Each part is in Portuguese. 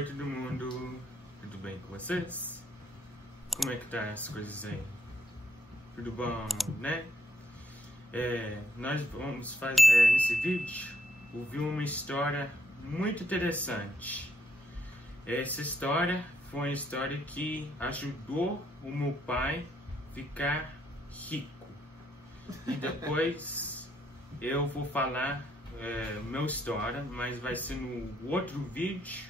Oi todo mundo, tudo bem com vocês? Como é que tá as coisas aí? Tudo bom, né? Nós vamos fazer nesse vídeo ouvir uma história muito interessante. Essa história foi uma história que ajudou o meu pai a ficar rico. E depois eu vou falar minha história, mas vai ser no outro vídeo.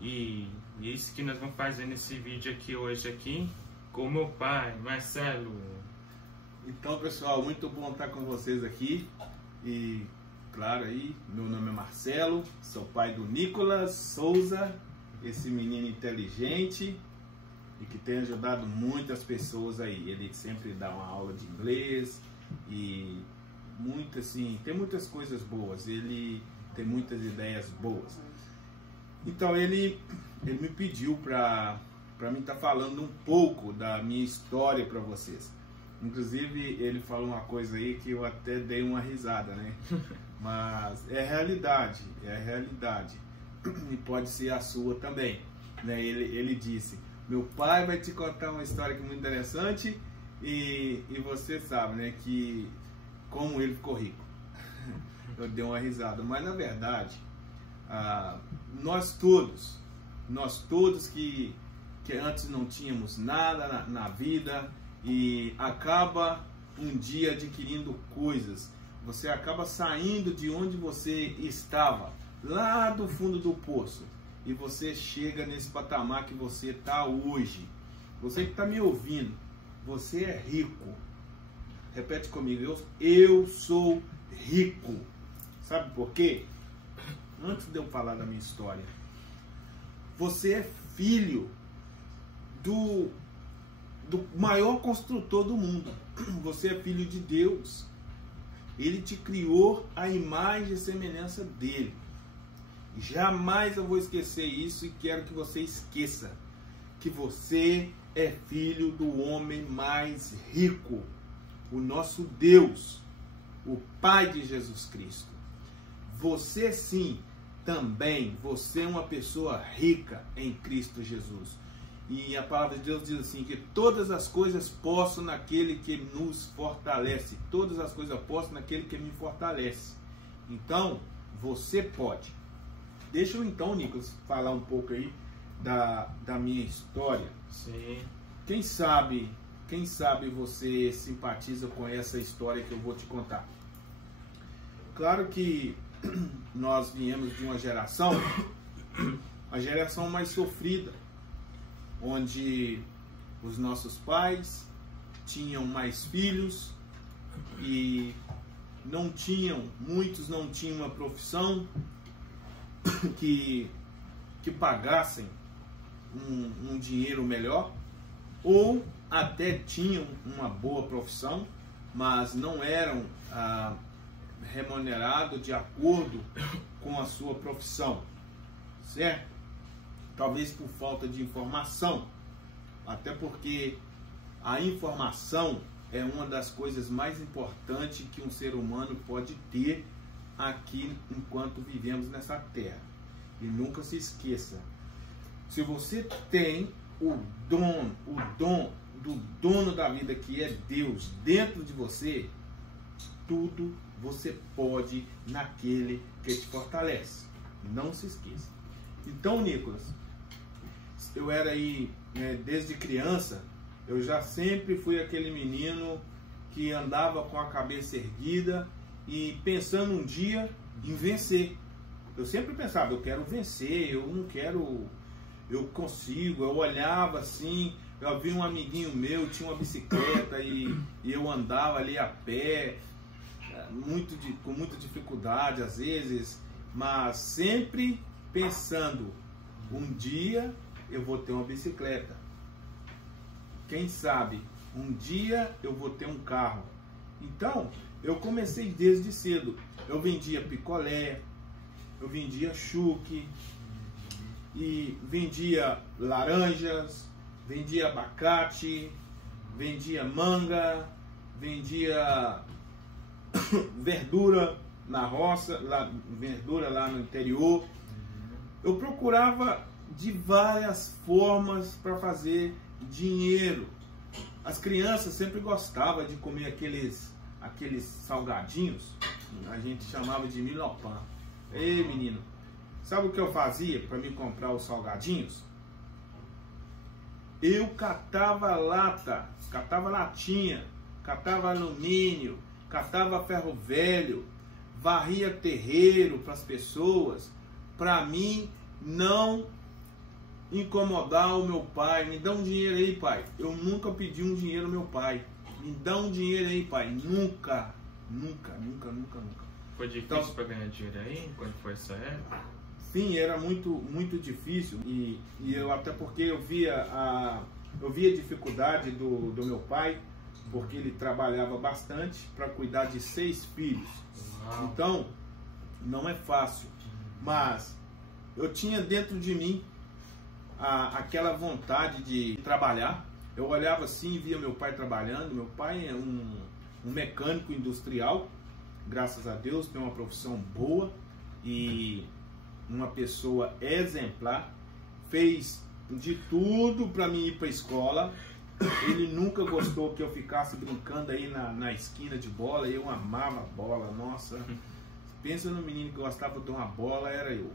E isso que nós vamos fazer nesse vídeo aqui hoje com o meu pai, Marcelo. Então, pessoal, muito bom estar com vocês aqui. E claro aí, meu nome é Marcelo, sou pai do Nicolas Souza, esse menino inteligente e que tem ajudado muitas pessoas aí. Ele sempre dá uma aula de inglês e tem muitas coisas boas, ele tem muitas ideias boas. Então ele me pediu para mim estar falando um pouco da minha história para vocês. Inclusive ele falou uma coisa aí que eu até dei uma risada, né? Mas é realidade, e pode ser a sua também, né? Ele disse: meu pai vai te contar uma história que é muito interessante e você sabe, né, que como ele ficou rico. Eu dei uma risada, mas na verdade nós todos que antes não tínhamos nada na vida e acaba um dia adquirindo coisas, você acaba saindo de onde você estava, lá do fundo do poço, e você chega nesse patamar que você está hoje. Você que está me ouvindo, você é rico. Repete comigo: eu sou rico. Sabe por quê? Antes de eu falar da minha história, você é filho do maior construtor do mundo. Você é filho de Deus. Ele te criou à imagem e semelhança dele. Jamais eu vou esquecer isso e quero que você esqueça que você é filho do homem mais rico, o nosso Deus, o Pai de Jesus Cristo. Você sim, também, você é uma pessoa rica em Cristo Jesus. E a palavra de Deus diz assim, que todas as coisas posso naquele que nos fortalece. Todas as coisas posso naquele que me fortalece. Então, você pode. Deixa eu então, Nicolas, falar um pouco aí da minha história. Sim. Quem sabe você simpatiza com essa história que eu vou te contar. Claro que nós viemos de uma geração, a geração mais sofrida, onde os nossos pais tinham mais filhos e muitos não tinham uma profissão que pagassem um dinheiro melhor, ou até tinham uma boa profissão, mas não eram remunerados de acordo com a sua profissão, certo? Talvez por falta de informação, até porque a informação é uma das coisas mais importantes que um ser humano pode ter aqui enquanto vivemos nessa terra. E nunca se esqueça, se você tem o dom do dono da vida, que é Deus, dentro de você, tudo você pode naquele que te fortalece. Não se esqueça. Então, Nicolas, eu era aí, né, desde criança, eu já sempre fui aquele menino que andava com a cabeça erguida e pensando um dia em vencer. Eu sempre pensava, eu quero vencer, eu não quero, eu consigo. Eu olhava assim, eu vi um amiguinho meu, tinha uma bicicleta e eu andava ali a pé, com muita dificuldade às vezes, mas sempre pensando, um dia eu vou ter uma bicicleta. Quem sabe um dia eu vou ter um carro. Então eu comecei desde cedo. Eu vendia picolé, eu vendia chuque, e vendia laranjas, vendia abacate, vendia manga, vendia verdura na roça, verdura lá no interior. eu procurava de várias formas para fazer dinheiro. As crianças sempre gostavam de comer aqueles salgadinhos, a gente chamava de milopã. Ei, menino, sabe o que eu fazia para me comprar os salgadinhos? Eu catava lata, catava latinha, catava alumínio, catava ferro velho, varria terreiro para as pessoas, para mim não incomodar o meu pai. Me dá um dinheiro aí, pai. Eu nunca pedi um dinheiro ao meu pai. Me dá um dinheiro aí, pai. Nunca. Foi difícil para ganhar dinheiro aí? Quando foi essa época? Sim, era muito difícil. E eu, até porque eu via a dificuldade do meu pai, porque ele trabalhava bastante para cuidar de 6 filhos. Uau. Então, não é fácil. Mas eu tinha dentro de mim aquela vontade de trabalhar. Eu olhava assim e via meu pai trabalhando. Meu pai é um mecânico industrial, graças a Deus, tem uma profissão boa e uma pessoa exemplar. Fez de tudo para mim ir para a escola. Ele nunca gostou que eu ficasse brincando aí na esquina de bola. Eu amava bola, nossa. Pensa no menino que gostava de uma bola, era eu.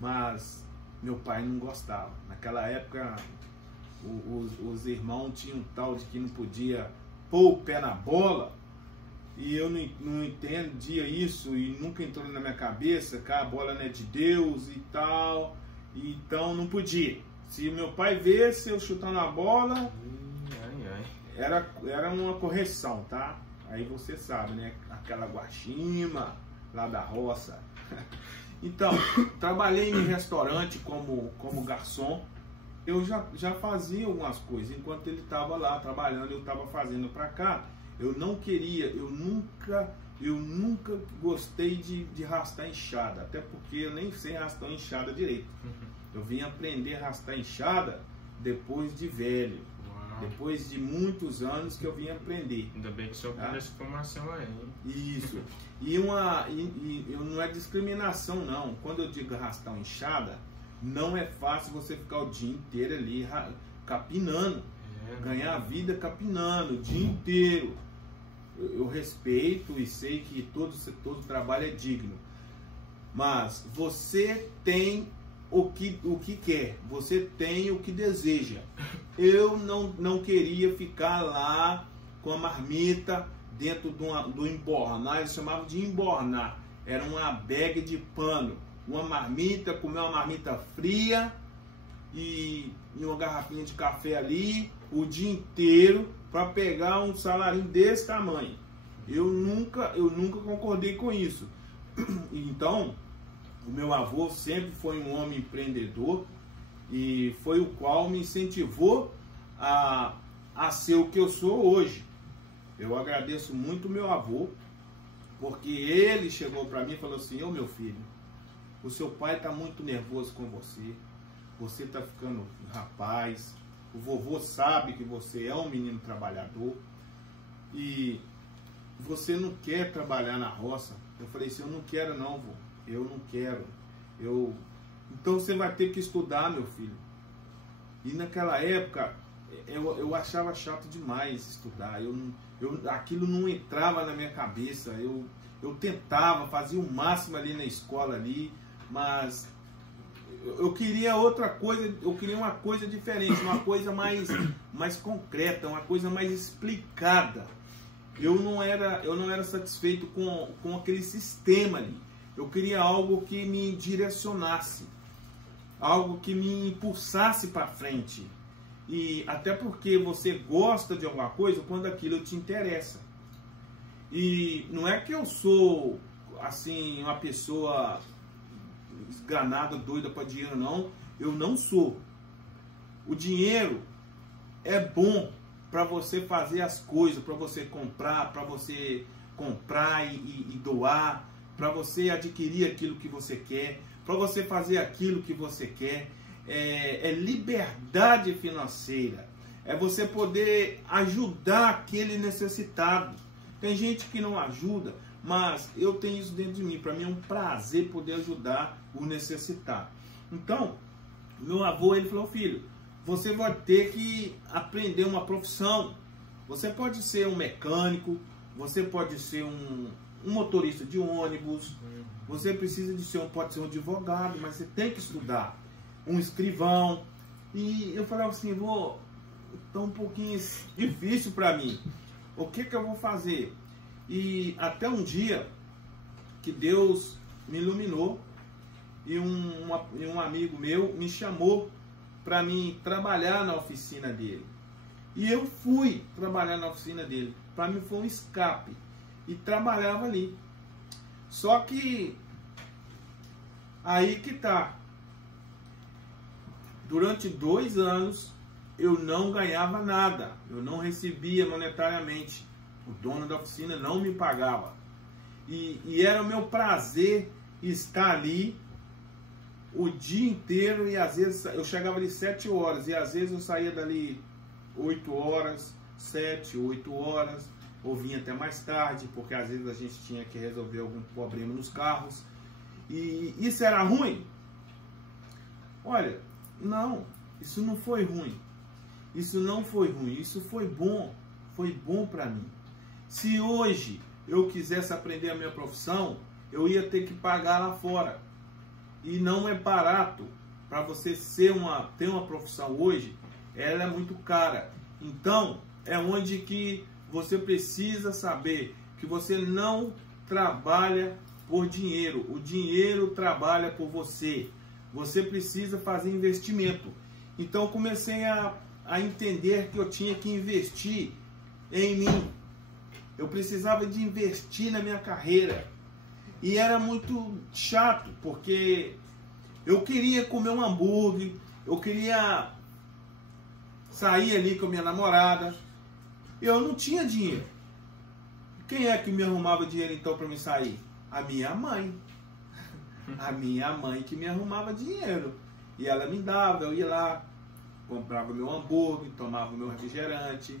Mas meu pai não gostava. Naquela época, os irmãos tinham um tal de que não podia pôr o pé na bola. E eu não entendia isso e nunca entrou na minha cabeça que a bola não é de Deus e tal. Então não podia. Se meu pai visse eu chutando a bola, era uma correção, tá? Aí você sabe, né? Aquela guaxima lá da roça. Então, trabalhei em restaurante como garçom. Eu já fazia algumas coisas. Enquanto ele estava lá trabalhando, eu estava fazendo para cá. Eu não queria, eu nunca gostei de arrastar enxada. Até porque eu nem sei arrastar enxada direito. Eu vim aprender a arrastar enxada depois de velho. Uau. Depois de muitos anos que eu vim aprender. Ainda bem que o senhor teve essa formação aí. Isso. E não é discriminação, não. Quando eu digo arrastar uma enxada, não é fácil você ficar o dia inteiro ali capinando. Ganhar a vida capinando o dia inteiro. Eu respeito e sei que todo trabalho é digno. Mas você tem o que quer, você tem o que deseja. Eu não queria ficar lá com a marmita dentro do embornar. Eles chamavam de embornar. Era uma bag de pano, uma marmita, comer uma marmita fria e uma garrafinha de café ali o dia inteiro para pegar um salário desse tamanho. Eu nunca concordei com isso. Então, o meu avô sempre foi um homem empreendedor e foi o qual me incentivou a ser o que eu sou hoje. Eu agradeço muito o meu avô, porque ele chegou para mim e falou assim: ô meu filho, o seu pai está muito nervoso com você está ficando rapaz, o vovô sabe que você é um menino trabalhador e você não quer trabalhar na roça. Eu falei assim: eu não quero não, vô, eu não quero. Então você vai ter que estudar, meu filho. E naquela época eu achava chato demais estudar. Aquilo não entrava na minha cabeça. Eu tentava, fazia o máximo ali na escola ali, mas eu queria outra coisa, eu queria uma coisa diferente, uma coisa mais concreta, uma coisa mais explicada. Eu não era satisfeito com aquele sistema ali. Eu queria algo que me direcionasse, algo que me impulsasse para frente. E até porque você gosta de alguma coisa quando aquilo te interessa. E não é que eu sou assim uma pessoa esganada, doida para dinheiro, não. Eu não sou. O dinheiro é bom para você fazer as coisas, para você comprar e doar, para você adquirir aquilo que você quer, para você fazer aquilo que você quer. É liberdade financeira. É você poder ajudar aquele necessitado. Tem gente que não ajuda, mas eu tenho isso dentro de mim. Para mim é um prazer poder ajudar o necessitado. Então, meu avô, ele falou, filho, você vai ter que aprender uma profissão. Você pode ser um mecânico, você pode ser um motorista de ônibus, você precisa de ser pode ser um advogado, mas você tem que estudar. Um escrivão. E eu falava assim, vô, tá um pouquinho difícil para mim. O que eu vou fazer? E até um dia que Deus me iluminou e um amigo meu me chamou para mim trabalhar na oficina dele. E eu fui trabalhar na oficina dele. Para mim foi um escape. E trabalhava ali. Só que aí que tá. Durante 2 anos eu não ganhava nada. Eu não recebia monetariamente. O dono da oficina não me pagava. E era o meu prazer estar ali o dia inteiro. E às vezes eu chegava ali 7 horas. E às vezes eu saía dali 8 horas, 7, 8 horas. Ou vinha até mais tarde. Porque às vezes a gente tinha que resolver algum problema nos carros. E isso era ruim? Olha, não. Isso não foi ruim. Isso não foi ruim. Isso foi bom. Foi bom para mim. Se hoje eu quisesse aprender a minha profissão, eu ia ter que pagar lá fora. E não é barato. Para você ter uma profissão hoje, ela é muito cara. Então, é onde que você precisa saber que você não trabalha por dinheiro. O dinheiro trabalha por você. Você precisa fazer investimento. Então, eu comecei a entender que eu tinha que investir em mim. Eu precisava de investir na minha carreira. E era muito chato, porque eu queria comer um hambúrguer, eu queria sair ali com a minha namorada. Eu não tinha dinheiro. Quem é que me arrumava dinheiro então para me sair? A minha mãe. A minha mãe que me arrumava dinheiro. E ela me dava, eu ia lá, comprava meu hambúrguer, tomava meu refrigerante,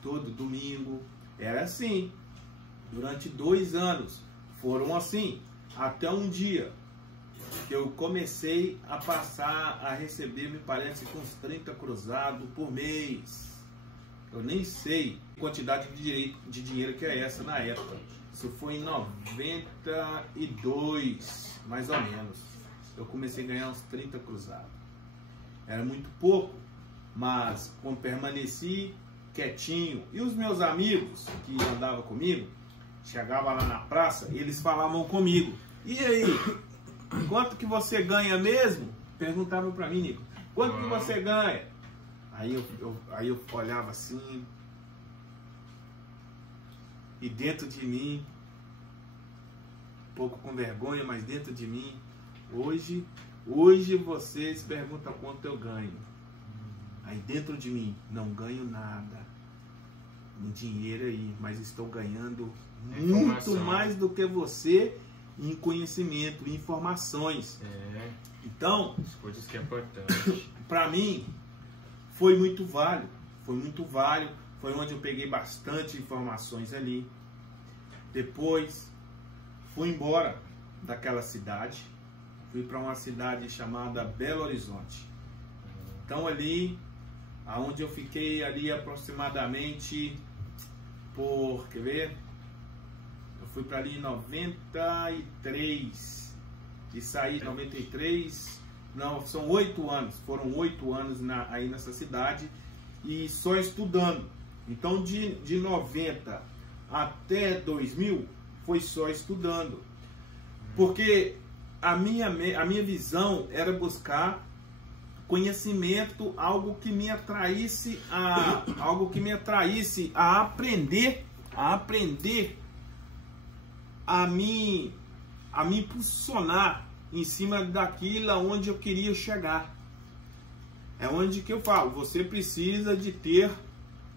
todo domingo. Era assim. Durante 2 anos. Foram assim. Até um dia que eu comecei a passar a receber, me parece, com uns 30 cruzados por mês. Eu nem sei a quantidade de dinheiro que é essa na época. Isso foi em 92, mais ou menos. Eu comecei a ganhar uns 30 cruzados. Era muito pouco, mas como permaneci quietinho. E os meus amigos que andavam comigo, chegavam lá na praça, eles falavam comigo. E aí, quanto que você ganha mesmo? Perguntavam para mim, Nico, quanto que você ganha? Aí eu olhava assim, e dentro de mim, um pouco com vergonha, mas dentro de mim, hoje vocês perguntam quanto eu ganho. Aí dentro de mim, não ganho nada em dinheiro aí, mas estou ganhando muito mais do que você em conhecimento, em informações. Então, as coisas que é importante. Para mim, foi muito válido. Foi onde eu peguei bastante informações ali. Depois, fui embora daquela cidade. Fui para uma cidade chamada Belo Horizonte. Então ali, aonde eu fiquei ali aproximadamente por, quer ver? Eu fui para ali em 93 e saí em 93. Não, são 8 anos. Foram 8 anos aí nessa cidade e só estudando. Então de 90 até 2000 foi só estudando. Porque a minha visão era buscar conhecimento, algo que me atraísse a aprender, a me impulsionar em cima daquilo onde eu queria chegar. É onde que eu falo, você precisa de ter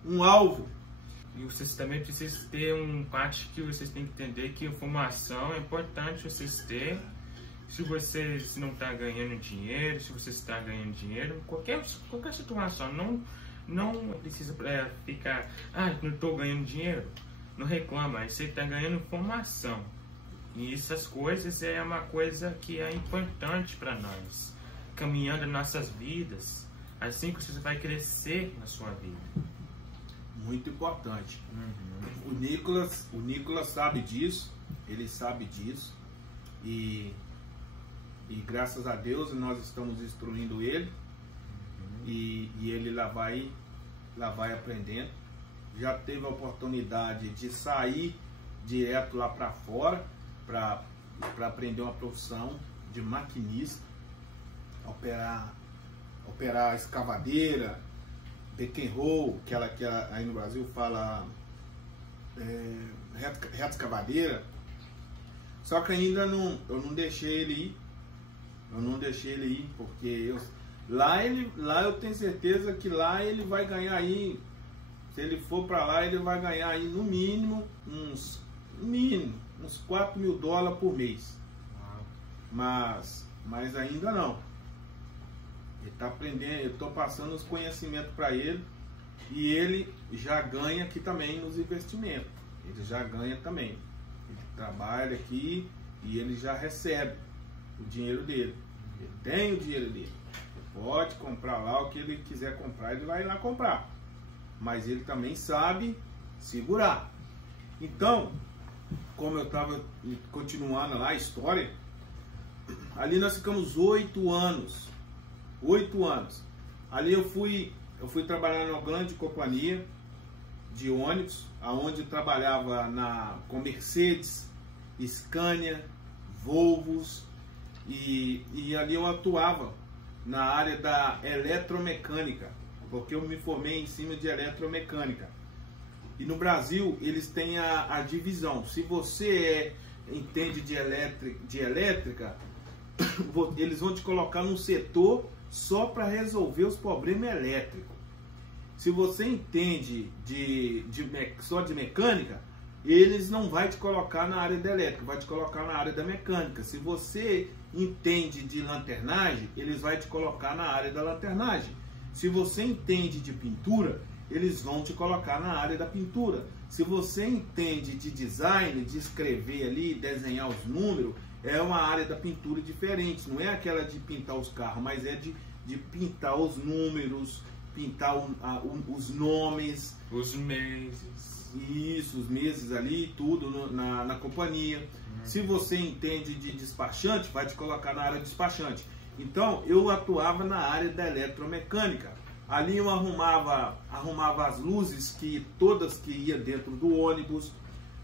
um alvo. E vocês também precisam ter parte que vocês têm que entender que a formação é importante vocês terem. Se vocês não estão ganhando dinheiro, se você está ganhando dinheiro, qualquer situação, não precisa ficar, não estou ganhando dinheiro, não reclama, você está ganhando formação. E essas coisas é uma coisa que é importante para nós. caminhando nas nossas vidas, assim que você vai crescer na sua vida. Muito importante. O Nicolas sabe disso, ele sabe disso, e graças a Deus nós estamos instruindo ele, e ele lá vai aprendendo. Já teve a oportunidade de sair direto lá para fora para aprender uma profissão de maquinista, operar escavadeira, back and roll, que aí no Brasil fala reta escavadeira. Só que ainda eu não deixei ele ir, porque lá eu tenho certeza que lá ele vai ganhar aí, se ele for para lá, ele vai ganhar aí no mínimo uns $4.000 por mês. Mas ainda não. Ele está aprendendo, eu estou passando os conhecimentos para ele, e ele já ganha aqui também nos investimentos. Ele já ganha também. Ele trabalha aqui e ele já recebe o dinheiro dele. Ele tem o dinheiro dele. Ele pode comprar lá o que ele quiser comprar, ele vai lá comprar. Mas ele também sabe segurar. Então, como eu estava continuando lá a história, ali nós ficamos 8 anos. 8 anos. Ali eu fui trabalhar numa grande companhia de ônibus, aonde eu trabalhava com Mercedes, Scania, Volvos, e ali eu atuava na área da eletromecânica, porque eu me formei em cima de eletromecânica. E no Brasil eles têm a divisão. Se você entende de elétrica, eles vão te colocar num setor só para resolver os problemas elétricos. Se você entende só de mecânica, eles não vão te colocar na área da elétrica, vai te colocar na área da mecânica. Se você entende de lanternagem, eles vão te colocar na área da lanternagem. Se você entende de pintura, eles vão te colocar na área da pintura. Se você entende de design, de escrever ali, desenhar os números, é uma área da pintura diferente. Não é aquela de pintar os carros, mas é de pintar os números, pintar os nomes, os meses. Isso, os meses ali, tudo na companhia. Se você entende de despachante, vai te colocar na área de despachante. Então, eu atuava na área da eletromecânica. Ali eu arrumava as luzes todas que ia dentro do ônibus,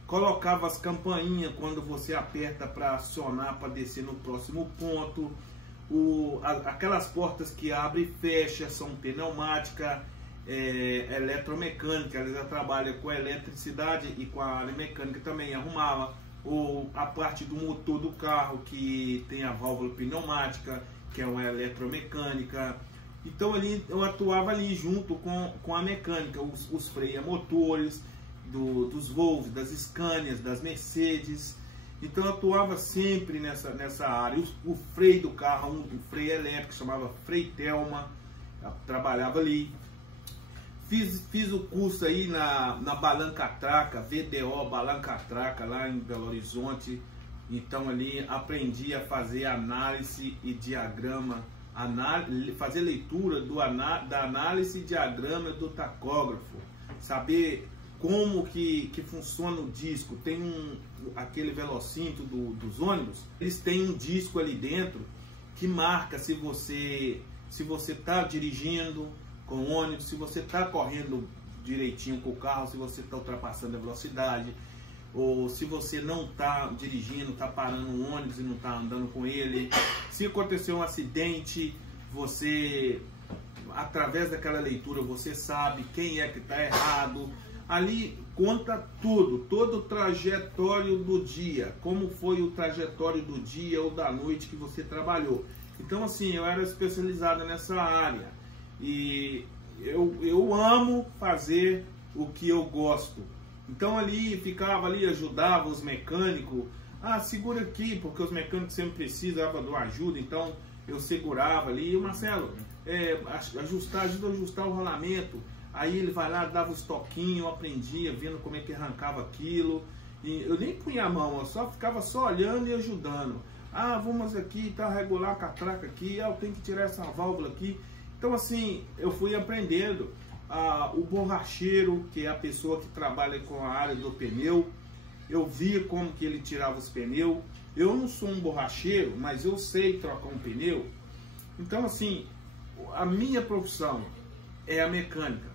colocava as campainhas quando você aperta para acionar para descer no próximo ponto. Aquelas portas que abre e fecha são pneumática, eletromecânica. Ela trabalha com a eletricidade e com a área mecânica também. Arrumava a parte do motor do carro, que tem a válvula pneumática, que é uma eletromecânica. Então ali eu atuava ali junto com a mecânica, os freios motores dos Volvo, das Scanias, das Mercedes. Então eu atuava sempre nessa área. O freio do carro, um freio elétrico, chamava Frei Telma, trabalhava ali. Fiz o curso aí na Balancatraca, VDO Balancatraca, lá em Belo Horizonte. Então ali aprendi a fazer análise e diagrama, fazer leitura da análise e diagrama do tacógrafo, saber como que funciona o disco. Tem aquele velocímetro dos ônibus, eles têm um disco ali dentro que marca se você está dirigindo com o ônibus, se você está correndo direitinho com o carro, se você está ultrapassando a velocidade, ou se você não está dirigindo, está parando um ônibus e não está andando com ele. Se aconteceu um acidente, você, através daquela leitura, você sabe quem é que está errado. Ali conta tudo, todo o trajetório do dia, como foi o trajetório do dia ou da noite que você trabalhou. Então assim, eu era especializado nessa área, e eu amo fazer o que eu gosto. Então ali, ficava ali, ajudava os mecânicos. Segura aqui, porque os mecânicos sempre precisavam de uma ajuda, então eu segurava ali. E o Marcelo, ajuda a ajustar o rolamento. Aí ele vai lá, dava os toquinhos, eu aprendia, vendo como é que arrancava aquilo. E eu nem punha a mão, eu ficava só olhando e ajudando. Ah, vamos aqui, tá, regular a catraca aqui, eu tenho que tirar essa válvula aqui. Então assim, eu fui aprendendo. O borracheiro, que é a pessoa que trabalha com a área do pneu, eu via como que ele tirava os pneus. Eu não sou um borracheiro, mas eu sei trocar um pneu. Então assim, a minha profissão é a mecânica.